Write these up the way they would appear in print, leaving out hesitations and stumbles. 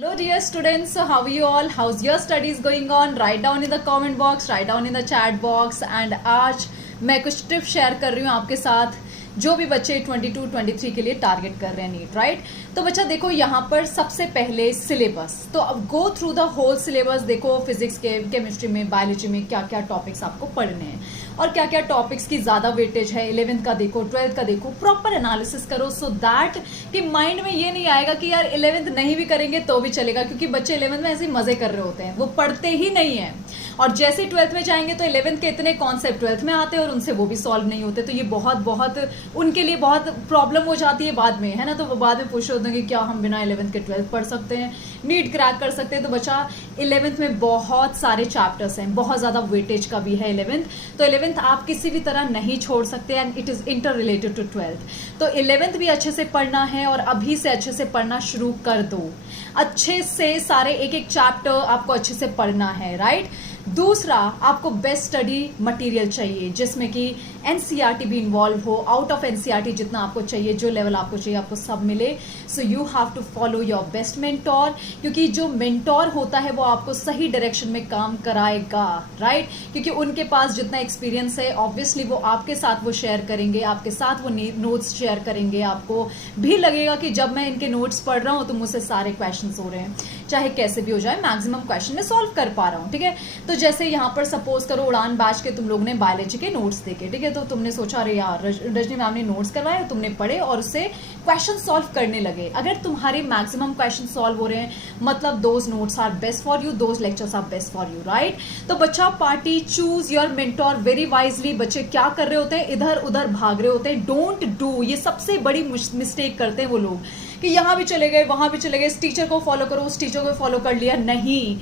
Hello dear students, so how are you all? How's your studies going on? Write down in the comment box, write down in the chat box and आज मैं कुछ tips share कर रही हूँ आपके साथ जो भी बच्चे 22-23 के लिए टारगेट कर रहे हैं नीट, राइट? तो बच्चा देखो यहाँ पर सबसे पहले सिलेबस, तो अब go through the whole syllabus. देखो फिजिक्स के, केमिस्ट्री में, बायोलॉजी में क्या क्या टॉपिक्स आपको पढ़ने हैं और क्या क्या टॉपिक्स की ज्यादा वेटेज है। 11th का देखो, 12th का देखो, प्रॉपर एनालिसिस करो सो दैट कि माइंड में ये नहीं आएगा कि यार 11th नहीं भी करेंगे तो भी चलेगा, क्योंकि बच्चे 11th में ऐसे मजे कर रहे होते हैं, वो पढ़ते ही नहीं है। और जैसे 12th में जाएंगे तो 11th के इतने कॉन्सेप्ट 12th में आते हैं और उनसे वो भी सॉल्व नहीं होते, तो ये बहुत बहुत उनके लिए बहुत प्रॉब्लम हो जाती है बाद में, है ना। तो वो बाद में पूछ होते हैं कि क्या हम बिना 11th के 12th पढ़ सकते हैं, नीट क्रैक कर सकते हैं। तो बच्चा 11th में बहुत सारे चैप्टर्स हैं, बहुत ज्यादा वेटेज का भी है 11th, तो 11th आप किसी भी तरह नहीं छोड़ सकते and it is interrelated to 12th। तो 11th भी अच्छे से पढ़ना है और अभी से अच्छे से पढ़ना शुरू कर दो, अच्छे से सारे एक एक चैप्टर आपको अच्छे से पढ़ना है, राइट। दूसरा, आपको बेस्ट स्टडी मटेरियल चाहिए जिसमें कि एनसीईआरटी भी इन्वॉल्व हो, आउट ऑफ एनसीईआरटी जितना आपको चाहिए, जो लेवल आपको चाहिए आपको सब मिले। So you have to follow your best mentor, क्योंकि जो मेंटोर होता है वो आपको सही डायरेक्शन में काम कराएगा, राइट। क्योंकि उनके पास जितना एक्सपीरियंस है ऑब्वियसली वो आपके साथ वो शेयर करेंगे, आपके साथ वो नोट्स शेयर करेंगे। आपको भी लगेगा कि जब मैं इनके नोट्स पढ़ रहा हूं तो मुझसे सारे क्वेश्चन हो रहे हैं, चाहे कैसे भी हो जाए, मैक्सिमम क्वेश्चन में सॉल्व कर पा रहा हूं, ठीक है। तो जैसे यहाँ पर सपोज करो उड़ान बैच के तुम लोग ने बायोलॉजी के नोट्स देखे, ठीक है, तो तुमने सोचा अरे यार रजनी मैम ने नोट्स करवाए, तुमने पढ़े और उससे क्वेश्चन सॉल्व करने लगे। अगर तुम्हारे मैक्सिमम क्वेश्चन सॉल्व हो रहे हैं मतलब those notes are best for you, those lectures are best for you, right. तो बच्चा party choose your mentor very wisely. बच्चे क्या कर रहे होते हैं, इधर उधर भाग रहे होते हैं, डोंट डू, ये सबसे बड़ी मिस्टेक करते हैं वो लोग कि यहां भी चले गए वहां भी चले गए, इस टीचर को फॉलो करो उस टीचर को फॉलो कर लिया। नहीं,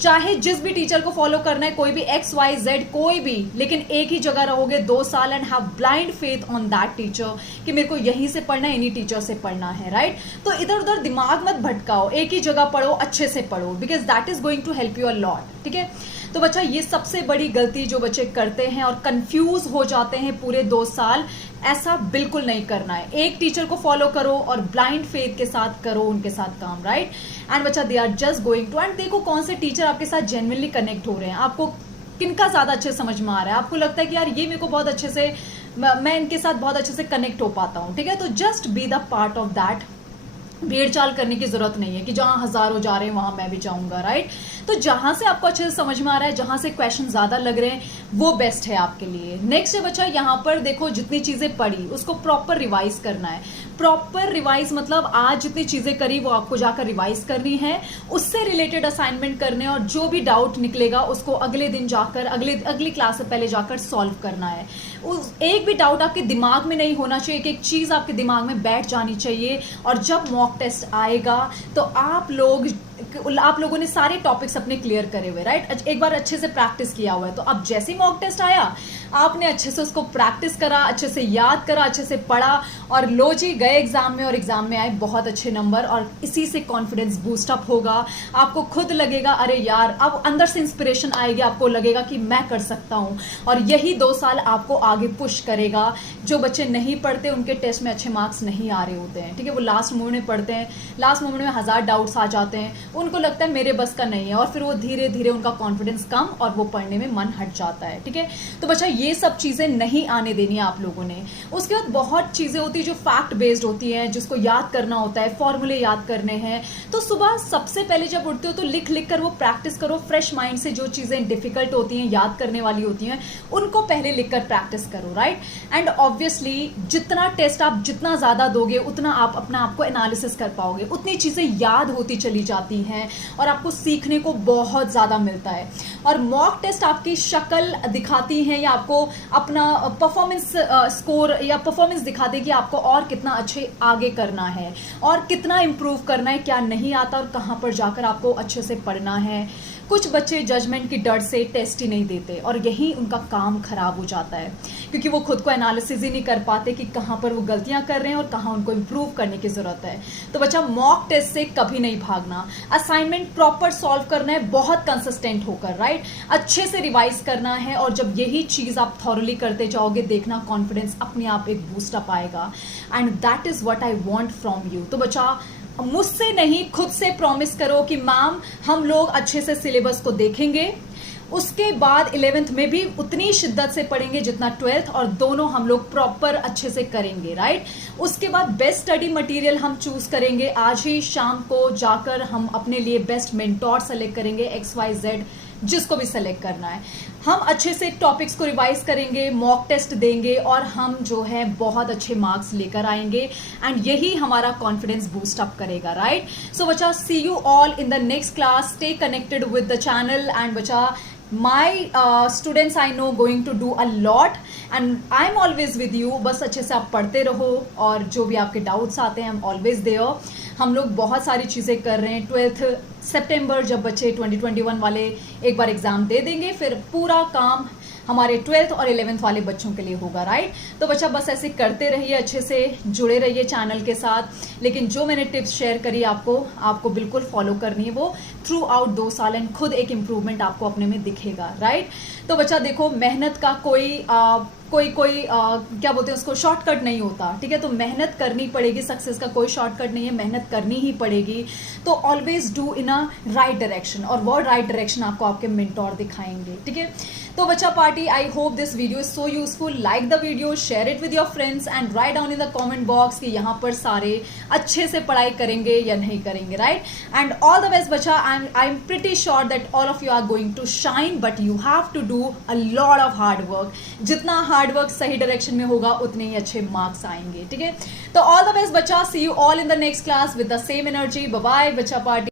चाहे जिस भी टीचर को फॉलो करना है, कोई भी XYZ कोई भी, लेकिन एक ही जगह रहोगे 2 साल and have blind faith on that teacher कि मेरे को यहीं से पढ़ना है, इन्हीं टीचर से पढ़ना है, राइट। तो इधर उधर दिमाग मत भटकाओ, एक ही जगह पढ़ो, अच्छे से पढ़ो, because that is going to help you a lot, ठीक है। तो बच्चा ये सबसे बड़ी गलती जो बच्चे करते हैं और कंफ्यूज हो जाते हैं पूरे 2 साल, ऐसा बिल्कुल नहीं करना है। एक टीचर को फॉलो करो और ब्लाइंड फेथ के साथ करो उनके साथ काम, राइट। एंड बच्चा they are just going to, and देखो कौन से टीचर आपके साथ जेन्युइनली कनेक्ट हो रहे हैं, आपको किनका ज्यादा अच्छे समझ में आ रहा है, आपको लगता है कि यार ये मेरे को बहुत अच्छे से, मैं इनके साथ बहुत अच्छे से कनेक्ट हो पाता हूँ, ठीक है। तो just be the part of that. भेड़ चाल करने की जरूरत नहीं है कि जहां हजारों जा रहे हैं वहां मैं भी जाऊंगा, राइट। तो जहां से आपको अच्छे से समझ में आ रहा है, जहां से क्वेश्चन ज्यादा लग रहे हैं, वो बेस्ट है आपके लिए। नेक्स्ट है बच्चा, यहाँ पर देखो जितनी चीजें पढ़ी उसको प्रॉपर रिवाइज करना है। प्रॉपर रिवाइज मतलब आज जितनी चीजें करी वो आपको जाकर रिवाइज करनी है, उससे रिलेटेड असाइनमेंट करने, और जो भी डाउट निकलेगा उसको अगले दिन जाकर अगली क्लास से पहले जाकर सॉल्व करना है। एक भी डाउट आपके दिमाग में नहीं होना चाहिए, एक चीज आपके दिमाग में बैठ जानी चाहिए। और जब मॉक टेस्ट आएगा तो आप लोगों ने सारे टॉपिक्स अपने क्लियर करे हुए, राइट, एक बार अच्छे से प्रैक्टिस किया हुआ है। तो अब जैसे ही मॉक टेस्ट आया आपने अच्छे से उसको प्रैक्टिस करा, अच्छे से याद करा, अच्छे से पढ़ा, और लो जी गए एग्जाम में और एग्जाम में आए बहुत अच्छे नंबर, और इसी से कॉन्फिडेंस बूस्ट अप होगा। आपको खुद लगेगा अरे यार, अब अंदर से इंस्पिरेशन आएगी, आपको लगेगा कि मैं कर सकता हूं, और यही 2 साल आपको आगे पुश करेगा। जो बच्चे नहीं पढ़ते उनके टेस्ट में अच्छे मार्क्स नहीं आ रहे होते हैं, ठीक है, वो लास्ट मोमेंट में पढ़ते हैं, लास्ट मोमेंट में 1000 डाउट्स आ जाते हैं, उनको लगता है मेरे बस का नहीं है, और फिर वो धीरे धीरे उनका कॉन्फिडेंस कम और वो पढ़ने में मन हट जाता है, ठीक है। तो बच्चा ये सब चीजें नहीं आने देनी है आप लोगों ने। उसके बाद बहुत चीजें होती है जो फैक्ट बेस्ड होती हैं, जिसको याद करना होता है, फॉर्मूले याद करने हैं। तो सुबह सबसे पहले जब उठते हो तो लिख लिख कर वो प्रैक्टिस करो, फ्रेश माइंड से। जो चीजें डिफिकल्ट होती हैं, याद करने वाली होती हैं, उनको पहले लिखकर प्रैक्टिस करो, राइट। एंड ऑब्वियसली जितना टेस्ट आप जितना ज्यादा दोगे उतना आप अपना आपको एनालिसिस कर पाओगे, उतनी चीजें याद होती चली जाती हैं और आपको सीखने को बहुत ज्यादा मिलता है। और मॉक टेस्ट आपकी शक्ल दिखाती हैं या आपको अपना परफॉर्मेंस स्कोर या परफॉर्मेंस दिखाते कि आपको और कितना अच्छे आगे करना है और कितना इंप्रूव करना है, क्या नहीं आता और कहां पर जाकर आपको अच्छे से पढ़ना है। कुछ बच्चे जजमेंट की डर से टेस्ट ही नहीं देते और यही उनका काम खराब हो जाता है, क्योंकि वो खुद को एनालिसिस ही नहीं कर पाते कि कहां पर वो गलतियां कर रहे हैं और कहां उनको इंप्रूव करने की जरूरत है। तो बच्चा मॉक टेस्ट से कभी नहीं भागना, असाइनमेंट प्रॉपर सॉल्व करना है, बहुत कंसिस्टेंट होकर, राइट, अच्छे से रिवाइज करना है। और जब यही चीज आप थॉरली करते जाओगे, देखना कॉन्फिडेंस अपने आप एक बूस्ट अप आएगा, and that is what I want from you. तो बच्चा मुझसे नहीं, खुद से प्रॉमिस करो कि मैम हम लोग अच्छे से सिलेबस को देखेंगे, उसके बाद 11th में भी उतनी शिद्दत से पढ़ेंगे जितना 12th, और दोनों हम लोग प्रॉपर अच्छे से करेंगे, राइट। उसके बाद बेस्ट स्टडी मटेरियल हम चूज करेंगे, आज ही शाम को जाकर हम अपने लिए बेस्ट मेंटोर सेलेक्ट करेंगे, XYZ जिसको भी सेलेक्ट करना है। हम अच्छे से टॉपिक्स को रिवाइज करेंगे, मॉक टेस्ट देंगे और हम जो है बहुत अच्छे मार्क्स लेकर आएंगे, एंड यही हमारा कॉन्फिडेंस बूस्ट अप करेगा, राइट। सो बच्चा, see you all in the next class, stay connected with the channel, and बच्चा my students I know going to do a lot and I'm always with you। बस अच्छे से आप पढ़ते रहो और जो भी आपके डाउट्स आते हैं I'm always there। हम लोग बहुत सारी चीज़ें कर रहे हैं। 12th सितंबर जब बच्चे 2021 वाले एक बार एग्ज़ाम दे देंगे, फिर पूरा काम हमारे 12th और 11th वाले बच्चों के लिए होगा, राइट। तो बच्चा बस ऐसे करते रहिए, अच्छे से जुड़े रहिए चैनल के साथ, लेकिन जो मैंने टिप्स शेयर करी आपको बिल्कुल फॉलो करनी है वो थ्रू आउट 2 साल, एंड खुद एक इम्प्रूवमेंट आपको अपने में दिखेगा, राइट। तो बच्चा देखो, मेहनत का कोई क्या बोलते हैं उसको, शॉर्टकट नहीं होता, ठीक है। तो मेहनत करनी पड़ेगी, सक्सेस का कोई शॉर्टकट नहीं है, मेहनत करनी ही पड़ेगी। तो always do in a right direction, और वो राइट डायरेक्शन आपको आपके मेंटोर दिखाएंगे, ठीक है। तो बच्चा party, I hope this video is so useful. Like the video, share it with your friends and write down in the comment box कि यहाँ पर सारे अच्छे से पढ़ाई करेंगे या नहीं करेंगे, right. And all the best बच्चा, I am pretty sure that all of you are going to shine, but you have to do a lot of hard work. जितना हार्ड वर्क सही डायरेक्शन में होगा उतने ही अच्छे मार्क्स आएंगे, ठीक है। तो ऑल द बेस्ट बच्चा, see you all in the next class with the same energy. Bye bye बच्चा पार्टी।